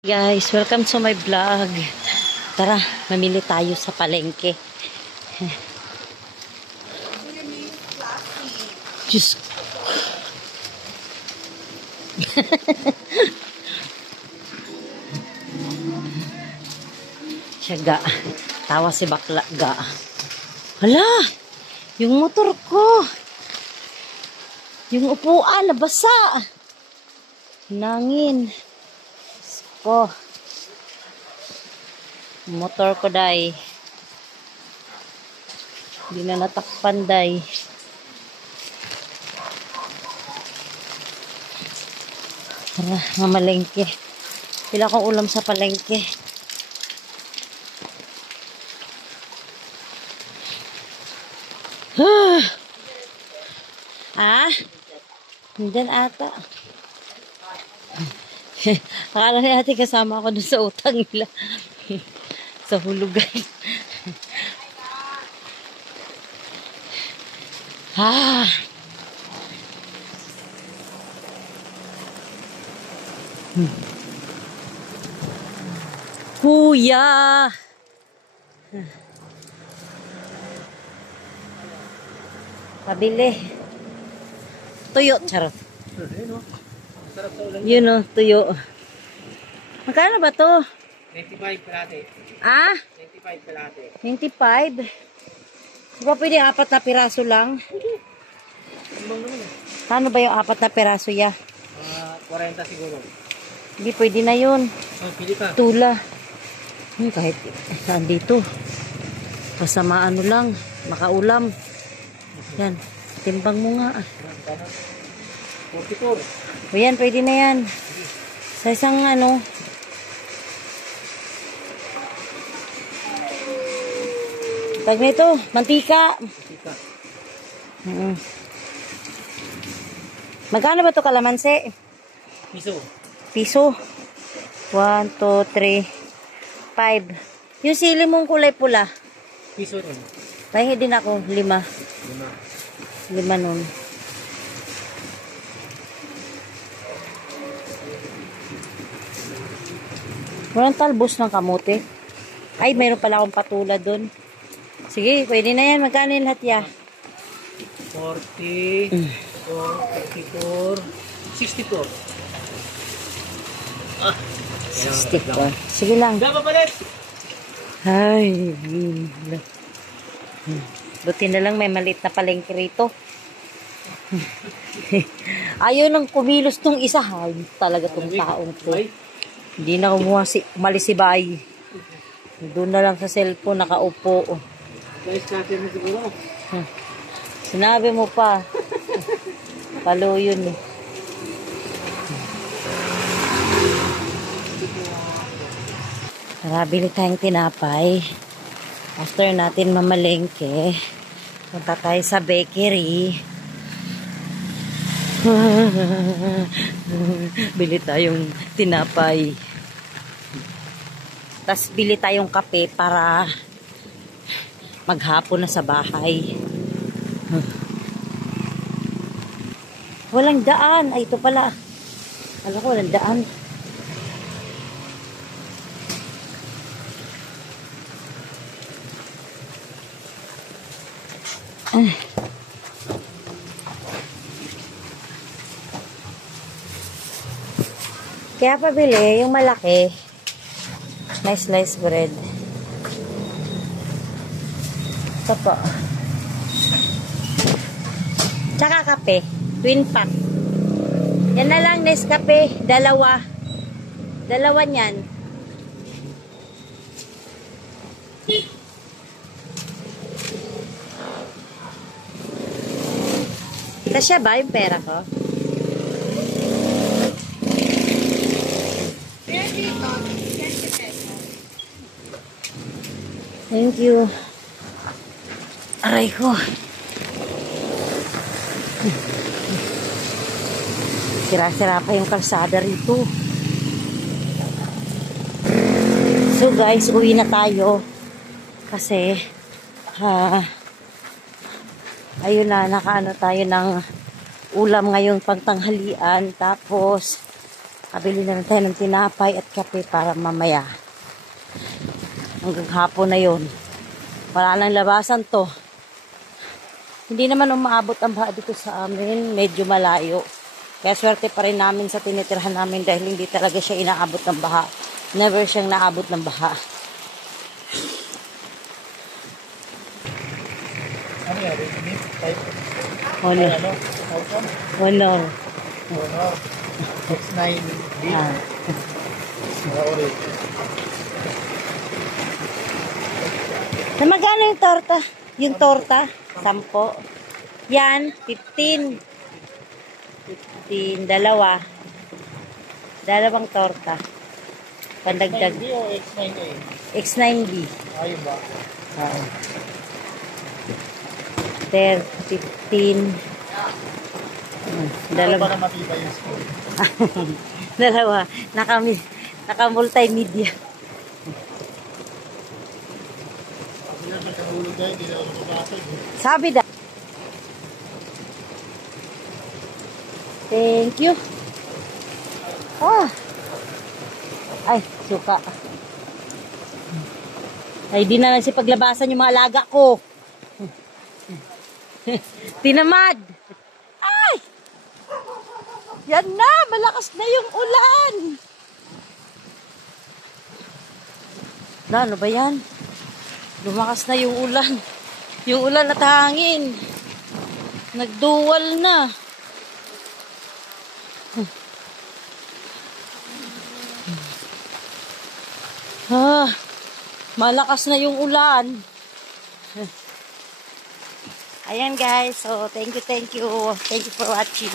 Guys, welcome to my vlog. Tara, mamili tayo sa palengke. Diyos. Siyaga. Tawa si bakla ga. Hala! Yung motor ko. Yung upuan, nabasa. Nangin. Ko. Motor ko day. Hindi na natakpan day. Tara, mamalengke. Pila kong ulam sa palengke. Ah? Hindi ata. Akala na natin kasama ako dun sa utang nila. Sa hulugan. Ah. Kuya. Pabili. Tuyo, charot. Yun o, tuyo. Magkano ba to? 95 kalate. Ah? 95 kalate. 95? Diba pwede 4 na piraso lang? Paano ba yung 4 na piraso ya? 40 siguro. Hindi pwede na yun. Oh, pili ka. Tula. Kahit saan dito. Kasama ano lang. Makaulam. Yan. Timbang mo nga. 44. O yan, pwede na yan. Sa isang ano. Tag na ito, mantika. Mantika. Magkano ba ito kalamansi? Piso. Piso. 1, 2, 3, 5. Yung sili mong kulay pula. Piso rin. Pahingi din ako, 5. 5 nun. Walang talbos ng kamote. Ay, mayroon pala akong patula dun. Sige, pwede na yan. Magkano yung lahat ya? 40, 54, 64. Ah, 64. Sige lang. Dapat palit! Ay, buti na lang may maliit na palengke rito. Ayaw nang kumilos tong isa. Ay, talaga tong taong to. Hindi na umalis si Bay. Doon na lang sa cellphone nakaupo. Guys, cutter na siguro. Sinabi mo pa. Palo yun eh. Tara, bili tayong tinapay. After natin mamalengke, punta tayo sa bakery. Bili tayong tinapay. Tapos bili tayong kape para maghapon na sa bahay. Walang daan. Ay, ito pala. Alam ko, walang daan. Kaya pabili yung malaki. May sliced bread. Ito po. Tsaka kape. Twin pack. Yan na lang, Nescafe. Dalawa. Dalawa niyan. Kasya ba yung pera ko? Thank you. Aray ko. Sira-sira pa yung kalsada rito. So guys, uwi na tayo. Kasi, ayun na, nakaano tayo ng ulam ngayong pagtanghalian. Tapos, Kabili na rin tayo ng tinapay at kape para mamaya. Hanggang hapon na yon. Wala nang labasan to. Hindi naman umaabot ang baha dito sa amin. Medyo malayo. Kaya swerte pa rin namin sa tinitirhan namin dahil hindi talaga siya inaabot ng baha. Never siyang naabot ng baha. Ano yan? Honor. Honor. Honor. X9B. Ah. Na magkano yung torta? Yung torta? 10. Yan, 15. 15. Dalawang torta. Pandagdag. X9B o X9A? X9B. Ayun ba? Oo. 15. Dalawa. Para matibay yung school. Dalawa. Naka-multimedia. Sabi da. Thank you. Ah. Ay, suka. Ay, di na lang si paglabasan yung mga alaga ko. Tinamad. Ay! Yan na, malakas na yung ulan. Ano ba yan? Lumakas na yung ulan. Yung ulan at hangin. Nagduwal na. Malakas na yung ulan. Ayan guys. So, thank you. Thank you for watching.